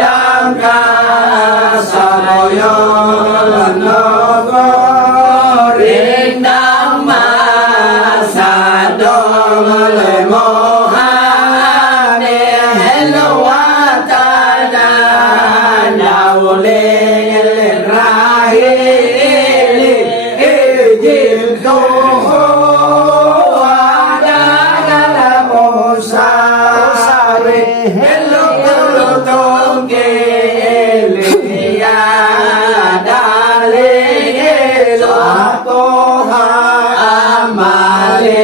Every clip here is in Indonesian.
Hello, hello tulutong kiliya daling ilo ako amali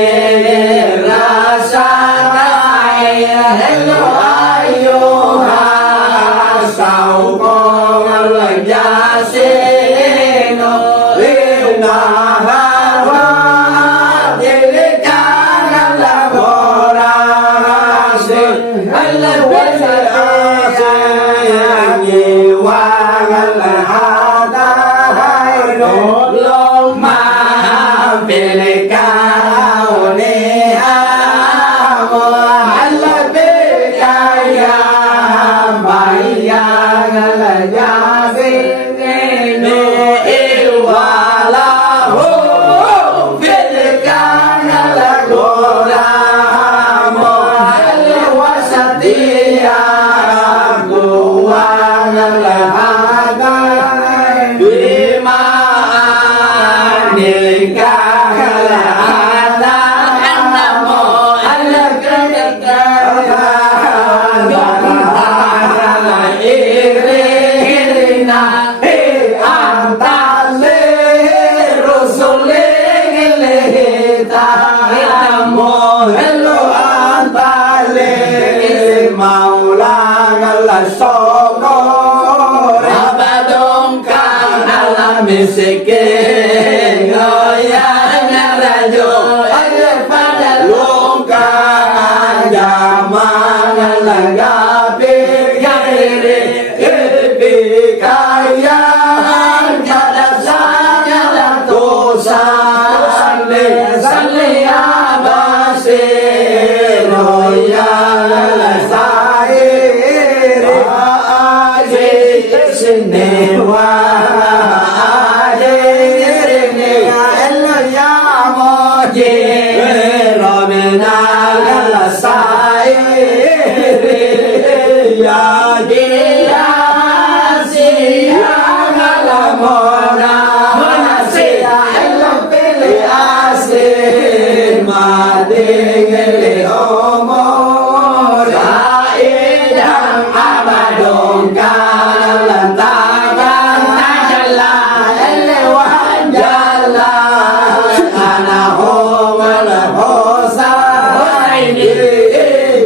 rasa ay hello ayo sao con lagya sino lina hawa delikana la mora se alla besa ni wa la hada hai lo ma delikao ni amo alla bekaya maya la ya se ne wala ho delikana la gora mo alla wasatia gowa la hada bima delikana la anamo alla kaya irina antale rosole geleta amo hello antale maula gala soko abadong kanala misike goya ngarajo ada pada longka zaman lagapi gaire kaya kada saya la dosa sale abase roya la saire aje sinewa aje ne ella ya mo je romena la saire ya je mona se ella pele ase madengele omo raedang abadong kalantagan najala elewan jala anaho wala hosa ini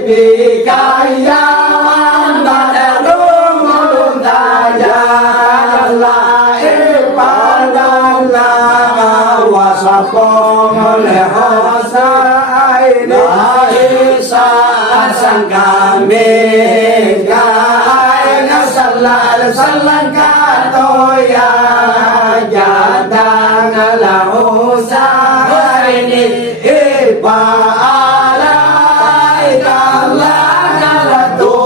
bikaya badalung muntajala wasapong lehosa aini isa sang kami kaya nasalal salang katoya jadang lahosa aini ipaalay kalang alato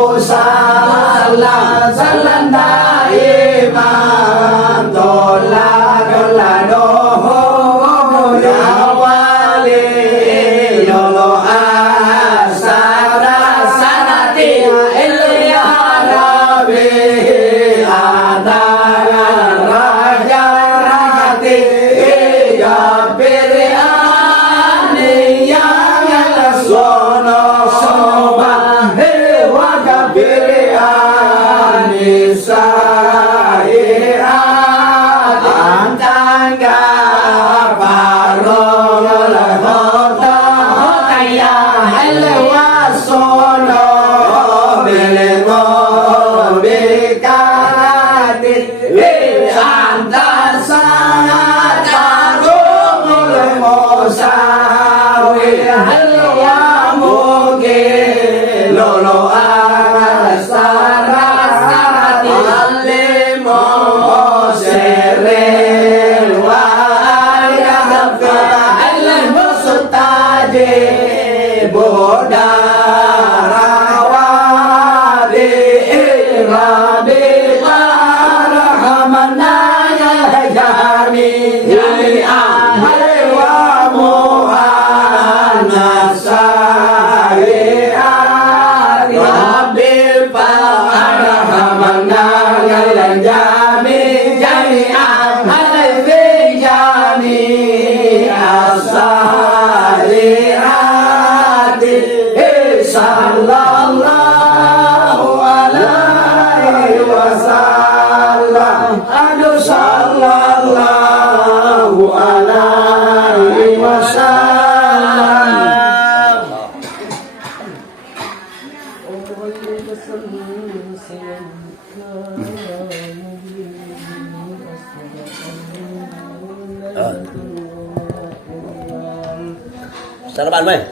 Sarapan mai.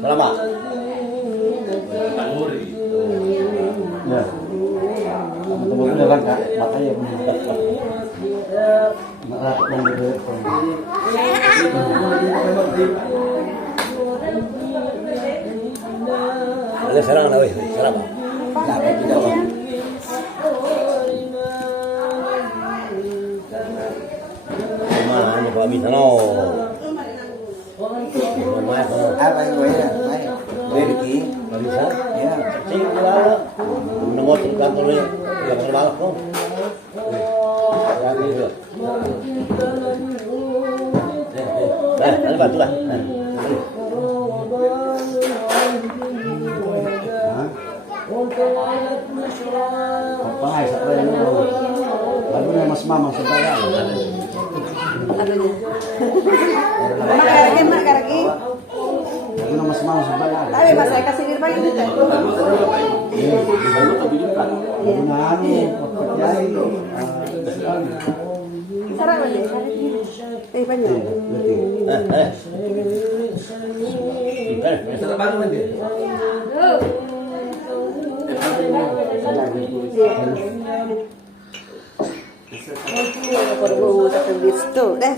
Selamat. Ya. Teman-teman jalan Kak, makanya Ada serang na weh, serang. Dapat tidak bang. Mana ni Pak Bisa no? Apa yang gue ya? Rezeki. Bisa? Ya. Cik lah. Nomor tekan tu ni, yang berbalak tu. Ya ni tu. Ada batu lah. Papai sa kaya mo. Bago na mas mama sa bayan. Makaragi, makaragi. Bago na mas mama sa bayan. Tapi mas saya kasih dirba ini teh. Bago na ano, pagkakyay. Sarap aja. Banyak. Sarapan mana dia? Perlu satu bistu deh.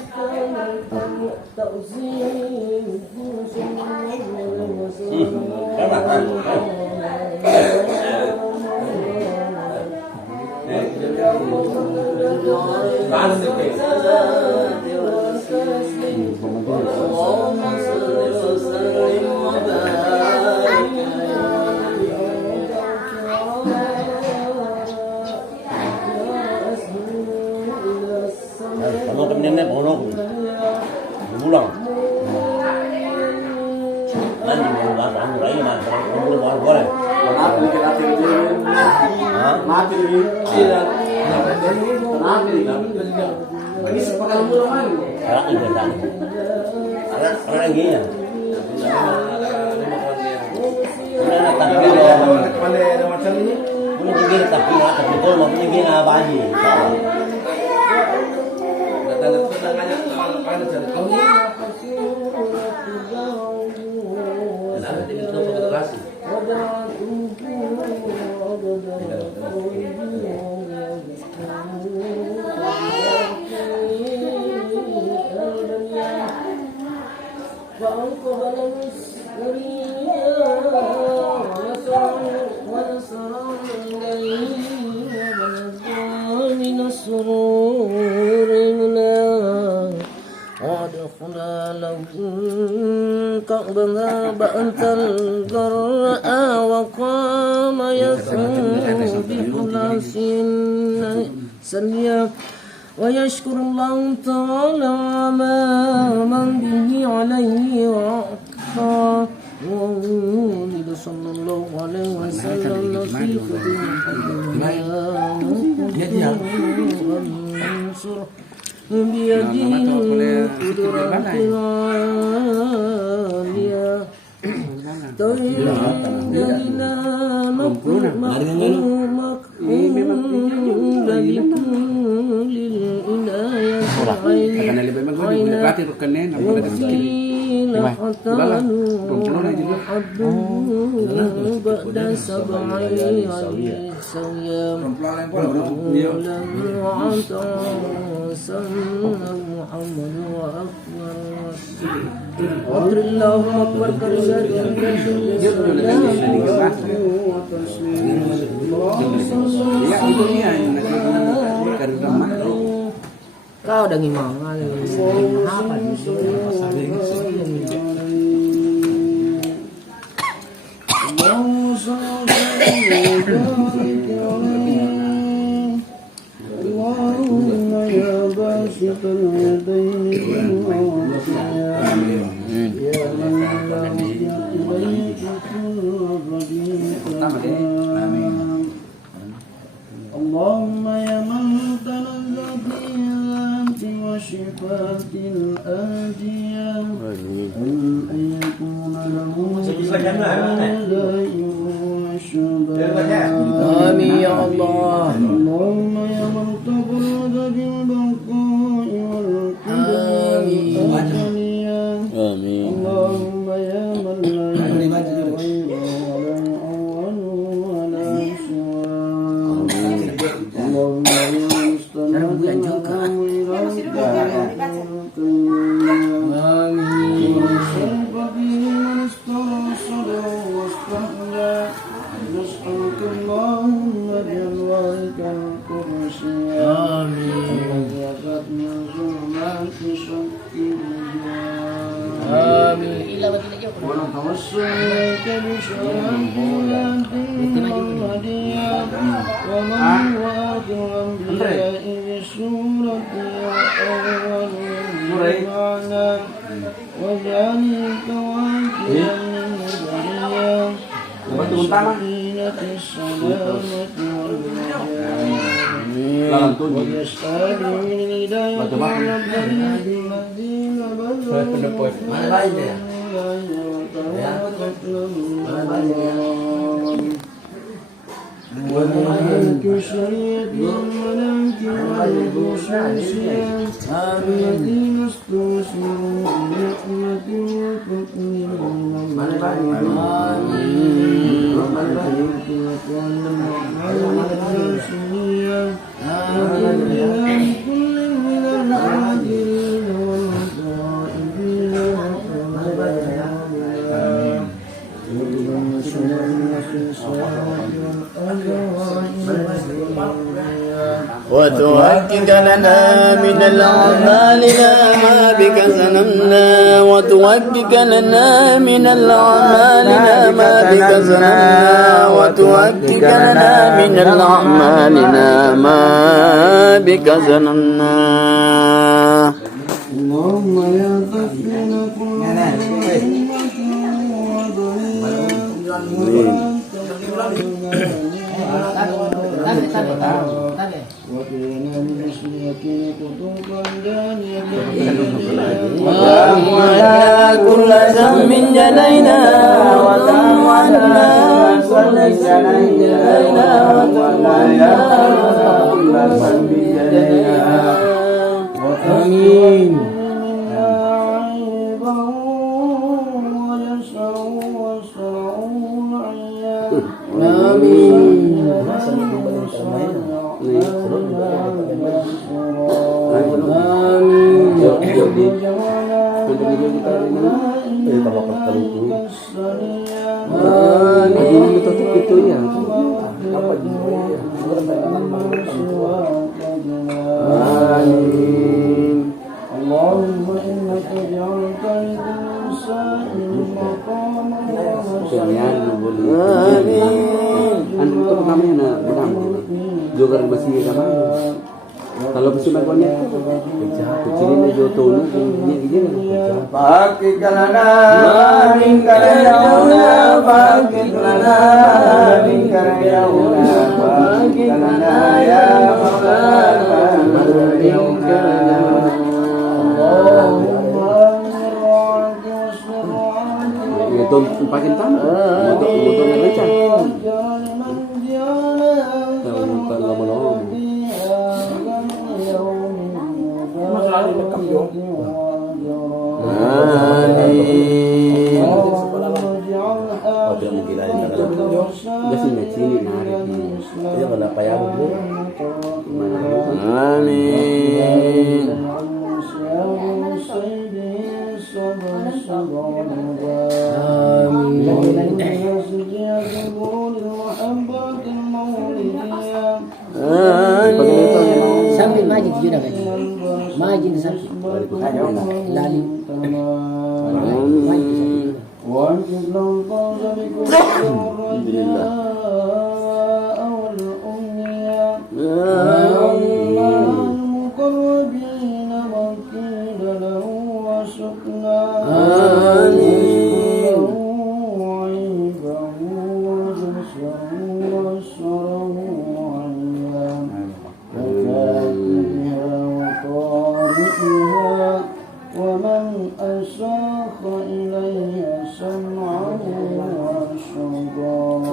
Kalau kemudian bono pulang. Nanti pulang kamu lagi nanti kamu baru boleh. Kenapa kita tidur? Mati ni. Tidak. Kenapa ni? Ini sepakat bulan. Sekarang ini dah. Ada lagi ya. Ada tapi dia Mana ada macam ini? punya gigi tapi betul mau punya gigi apa aja. بأنت الجراء وقام يسوع بخلاص سليا ويشكر الله تعالى على من به عليه وأعطى وولد صلى الله عليه وسلم نصيب وانصر بيده القدرة العالية طيبنا مقبول لكل الإناية عينا وقيل حتان وحد بعد 7 سويا مولا وعطاسا محمد وأكبر وقر اللهم أكبر كرشاد kau udah gimana apa اللهم يا من تنزل بالأنت وشفاة الآتية أن يكون له داء آمين يا الله. اللهم يا من تفرد بالبقاء والقدام الأزلية. اللهم يا من لا إله ولا أول ولا سواه. اللهم يا مستمد الأمر ربك آمين. وصرف به من استرسل واستهدى. نسألك اللهم بأنوارك القدسية ونجاتك من ظلمات شك الجهل. ونتوسل إليك بشرف محمدية ومن هو آخر الأنبياء بسورة أول معنا واجعلك واكيا للبرية وسكينة السلامة والنجاة ويسأل من الهداية والبرية الذين بلغوا وملك شريعة الملك والخصوصية الذين استوصلوا بنعمة وفضل من الله. كل من العادلين والغائبين وتوكل لنا من الأعمال ما بك سنمنا وتوكل لنا من الأعمال ما بك سنمنا وتوكل لنا من الأعمال ما بك سنمنا. اللهم يا تكفين كل وكلنا من أسلية قطوبا دانية وأمنا كل ذنب جنينا وتمنى كل ذنب جنينا وتمنى كل ذنب جنينا. آمين. اللهم إنك جعلت للإنسان مقاما Itu namanya benang. Jogar masih sama. Kalau musim banyak itu kecilnya jodohnya gini. Pakai kalana, mingkara yauna, pakai kalana, mingkara yauna, pakai kalana ya Maulana, mingkara yauna. Itu pakai tangan, motornya kencang. Bukan lama-lama. Oh, dia mungkin lain kan. Dia sih macini nari. Dia kena payah dulu. Amin. Sambil maju juga kan? Maju di sana. Lali. ومن أساق إليه سمعه وشربه.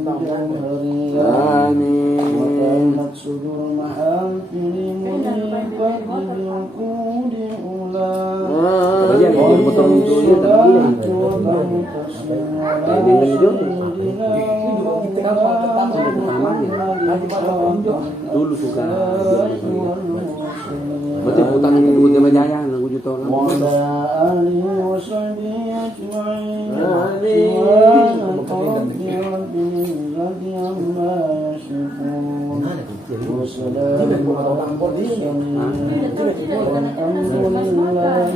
Amin. Dulu suka. Berarti utang ini duit dia Jaya nang juta orang. Alhamdulillah